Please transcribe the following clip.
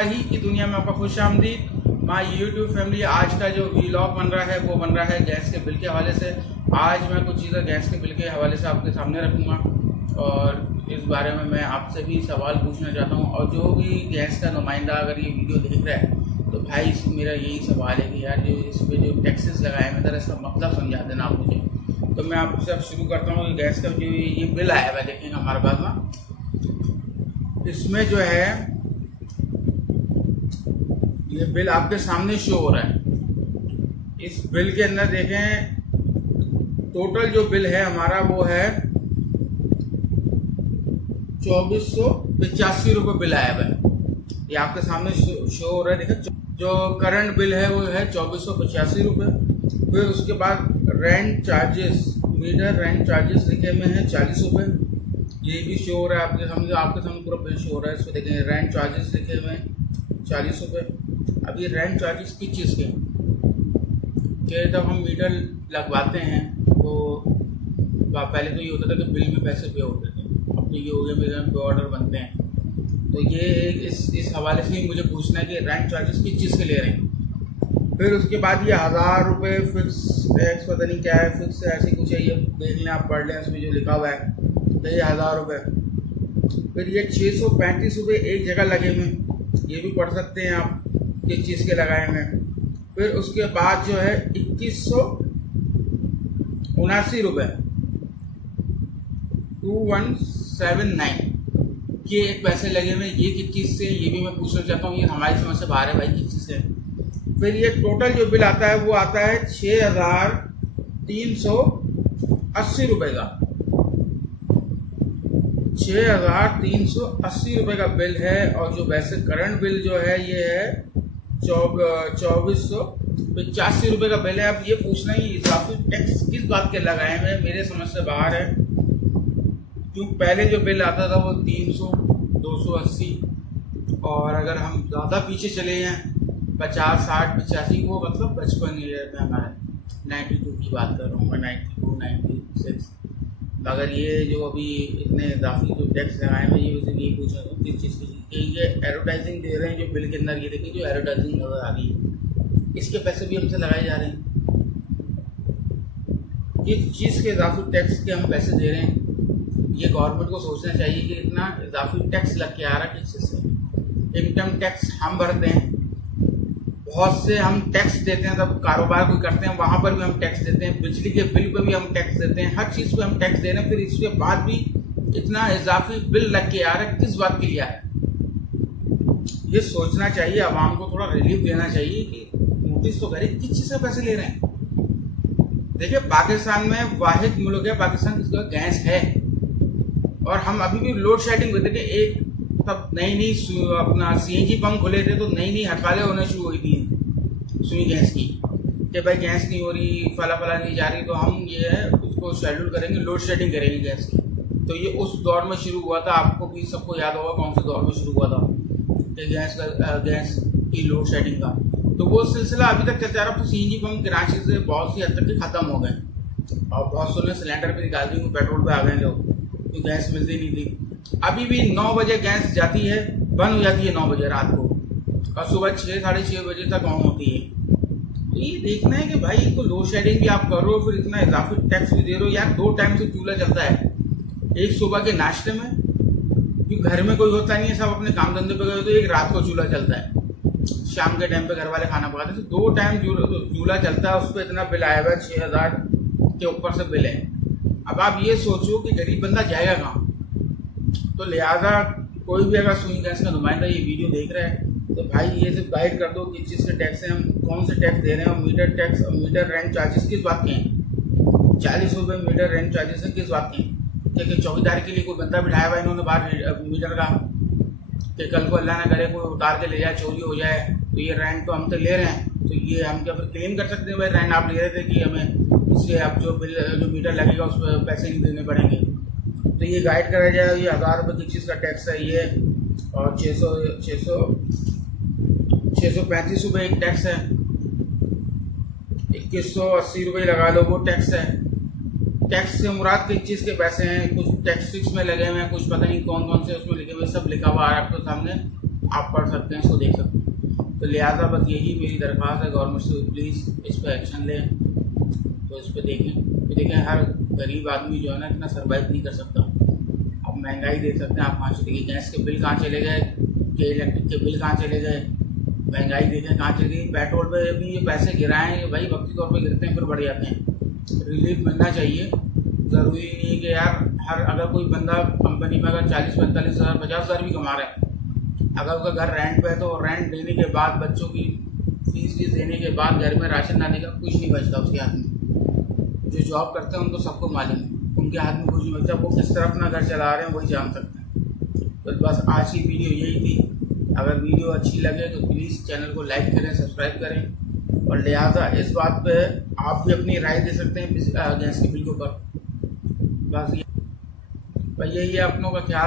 ही की दुनिया में आपका खुश आमदीद। माय यूट्यूब फैमिली, आज का जो व्लॉग बन रहा है वो बन रहा है गैस के बिल के हवाले से। आज मैं कुछ चीज़ें गैस के बिल के हवाले से आपके सामने रखूँगा और इस बारे में मैं आपसे भी सवाल पूछना चाहता हूँ। और जो भी गैस का नुमाइंदा अगर ये वीडियो देख रहा है तो भाई मेरा यही सवाल है कि यार जो इस पर जो टैक्सेस लगाए हैं ज़रा इसका मतलब समझा देना आप मुझे। तो मैं आपसे अब शुरू करता हूँ। गैस का जो ये बिल आया हुआ देखेंगे हमारे पास ना, इसमें जो है ये बिल आपके सामने शो हो रहा है। इस बिल के अंदर देखें टोटल जो बिल है हमारा वो है 2485 रुपये बिल आया हुआ है। ये आपके सामने शो हो रहा है। देखें जो करंट बिल है वो है 2485 रुपये। फिर उसके बाद rent charges, meter rent charges लिखे हुए हैं 40 रुपये। ये भी शो हो रहा है आपके सामने पूरा बिल शो हो रहा है। इसको देखें रेंट चार्जेस लिखे हुए हैं 40 रुपये। अब ये रेंट चार्जेस किस चीज़ के जब हम मीटर लगवाते हैं तो पहले तो ये होता था कि बिल में पैसे पे होते थे, अब तो ये हो गया मेरे पे ऑर्डर बनते हैं। तो ये इस हवाले से ही मुझे पूछना है कि रेंट चार्जेस किस चीज़ के ले रहे हैं। फिर उसके बाद ये 1000 रुपये फिक्स टैक्स, पता नहीं क्या है, फिक्स ऐसे कुछ है, ये देख लें आप, पढ़ लें इसमें जो लिखा हुआ है। तो ये 1000 रुपये। फिर ये 635 रुपये एक जगह लगे हुए, ये भी पढ़ सकते हैं आप किस चीज़ के लगाए हैं। फिर उसके बाद जो है 2179 रुपये 2179 ये एक पैसे लगे हुए, ये किस चीज़ से, ये भी मैं पूछना चाहता हूँ। ये हमारी समझ से बाहर है भाई, किस चीज़ से। फिर ये टोटल जो बिल आता है वो आता है 6380 रुपये का। 6380 रुपये का बिल है। और जो वैसे करंट बिल जो है ये है 2485 रुपये का बिल है। अब ये पूछना ही इजाफी टैक्स किस बात के लगाए हैं मेरे समझ से बाहर है। क्योंकि पहले जो बिल आता था वो 300, 280, और अगर हम ज़्यादा पीछे चले हैं 50, 60, 85 वो मतलब 55 ईयर में हमारे 92 की बात कर रहा हूँ मैं, 92, 96। अगर ये जो अभी इतने इजाफी जो टैक्स लगाए हैं ये वैसे यही पूछ रहा हूँ किस चीज़ की। ये एडवर्टाइजिंग दे रहे हैं जो बिल के अंदर, ये देखिए जो एडवर्टाइजिंग नजर आ रही है, इसके पैसे भी हमसे लगाए जा रहे हैं। किस चीज़ के इजाफी टैक्स के हम पैसे दे रहे हैं, ये गवर्नमेंट को सोचना चाहिए कि इतना इजाफी टैक्स लग के आ रहा है किस चीज़ से। इनकम टैक्स हम भरते हैं, बहुत से हम टैक्स देते हैं, तब कारोबार कोई करते हैं वहाँ पर भी हम टैक्स देते हैं, बिजली के बिल पर भी हम टैक्स देते हैं, हर चीज़ पे हम टैक्स दे रहे हैं। फिर इसके बाद भी इतना इजाफी बिल लग के आ रहा है, किस बात के लिए आ रहा है। ये सोचना चाहिए, आवाम को थोड़ा रिलीफ देना चाहिए कि नोटिस तो करें किस चीज़ से पैसे ले रहे हैं। देखिए पाकिस्तान में वाहिद मुल्क है पाकिस्तान जिसका गैस है, और हम अभी भी लोड शेडिंग होते थे। एक तब नई अपना CNG पंप खुले थे तो नई हड़तालें होने शुरू हुई थी सुई गैस की कि भाई गैस नहीं हो रही, फला नहीं जा रही, तो हम ये है उसको शेड्यूल करेंगे, लोड शेडिंग करेंगे गैस की। तो ये उस दौर में शुरू हुआ था, आपको भी सबको याद होगा कौन से दौर में शुरू हुआ था कि गैस की लोड शेडिंग का। तो वो सिलसिला अभी तक चलता रहा। तो CNG पंप कराची से बहुत सी हद तक ख़त्म हो गए और बहुत से सिलेंडर भी निकाल दी, पेट्रोल पे आ गए लोग, तो गैस मिलती नहीं थी। अभी भी 9 बजे गैस जाती है, बंद हो जाती है 9 बजे रात को, और सुबह 6, साढ़े 6 बजे तक ऑन होती है। तो ये देखना है कि भाई इसको लोड शेडिंग भी आप कर रहे हो, फिर इतना इजाफी टैक्स भी दे रहे हो। यार 2 टाइम से चूल्हा चलता है, एक सुबह के नाश्ते में, क्योंकि घर में कोई होता नहीं है, सब अपने काम धंधे पे गए, तो एक रात को चूल्हा चलता है, शाम के टाइम पे घर वाले खाना पकाते हैं। तो 2 टाइम चूल्हा चलता है, उस पर इतना बिल आया हुआ है, 6000 के ऊपर से बिल है। अब आप ये सोचो कि गरीब बंदा जाएगा कहाँ। तो लिहाजा कोई भी अगर सुई गैस का नुमाइंदा ये वीडियो देख रहा है तो भाई ये सिर्फ गाइड कर दो किस चीज़ के टैक्स हैं, हम कौन से टैक्स दे रहे हैं। और मीटर टैक्स और मीटर रेंट चार्जेस किस बात के हैं, 40 रुपये मीटर रेंट चार्जेस है किस बात के हैं। क्योंकि चौकीदारी के लिए कोई बंदा बिठाया हुआ इन्होंने बाहर मीटर का, कि कल को अल्लाह ना करे कोई उतार के ले जाए, चोरी हो जाए, तो ये रेंट तो हम तो ले रहे हैं, तो ये हम क्या फिर क्लेम कर सकते हैं भाई रेंट आप ले रहे थे कि हमें इसलिए अब जो मीटर लगेगा उस पर पैसे नहीं देने पड़ेंगे। तो ये गाइड करा जाए। ये 1000 रुपये की चीज़ का टैक्स है ये, और 635 रुपये एक टैक्स है, 2180 रुपये लगा लो वो टैक्स है। टैक्स से मुराद किस चीज़ के पैसे हैं, कुछ टैक्स फिक्स में लगे हुए हैं, कुछ पता नहीं कौन कौन से उसमें लिखे हुए, सब लिखा हुआ है आपके सामने। आप पढ़ सकते हैं, इसको देख सकते हैं। तो लिहाजा बस यही मेरी दरख्वास्त है गवर्नमेंट से, प्लीज़ इस पर एक्शन लें। तो इस पर देखें हर गरीब आदमी जो है ना इतना सर्वाइव नहीं कर सकता। अब महंगाई देख सकते हैं आप, कहाँ चली गई, गैस के बिल कहाँ चले गए, के इलेक्ट्रिक के बिल कहाँ चले गए, महंगाई देखें कहाँ चली गई। पेट्रोल पे भी ये पैसे गिराएँ, ये भाई वक्ती तौर पे गिरते हैं फिर बढ़ जाते हैं। रिलीफ मिलना चाहिए, ज़रूरी नहीं है कि यार हर अगर कोई बंदा कंपनी में अगर 40-45 हज़ार 50 हज़ार भी कमा रहा है, अगर उसका घर रेंट पे है तो रेंट देने के बाद बच्चों की फीस देने के बाद घर में राशन लाने का कुछ नहीं बचता उसके हाथ में। जो जॉब करते हैं उनको सबको मालूम है, उनके हाथ में कुछ नहीं बचता, वो किस तरह अपना घर चला रहे हैं वही जान सकते हैं। तो बस आज की वीडियो यही थी। अगर वीडियो अच्छी लगे तो प्लीज़ चैनल को लाइक करें, सब्सक्राइब करें, और लिहाजा इस बात पे आप भी अपनी राय दे सकते हैं गैस के बिल के ऊपर। बस यही है, अपनों का ख्याल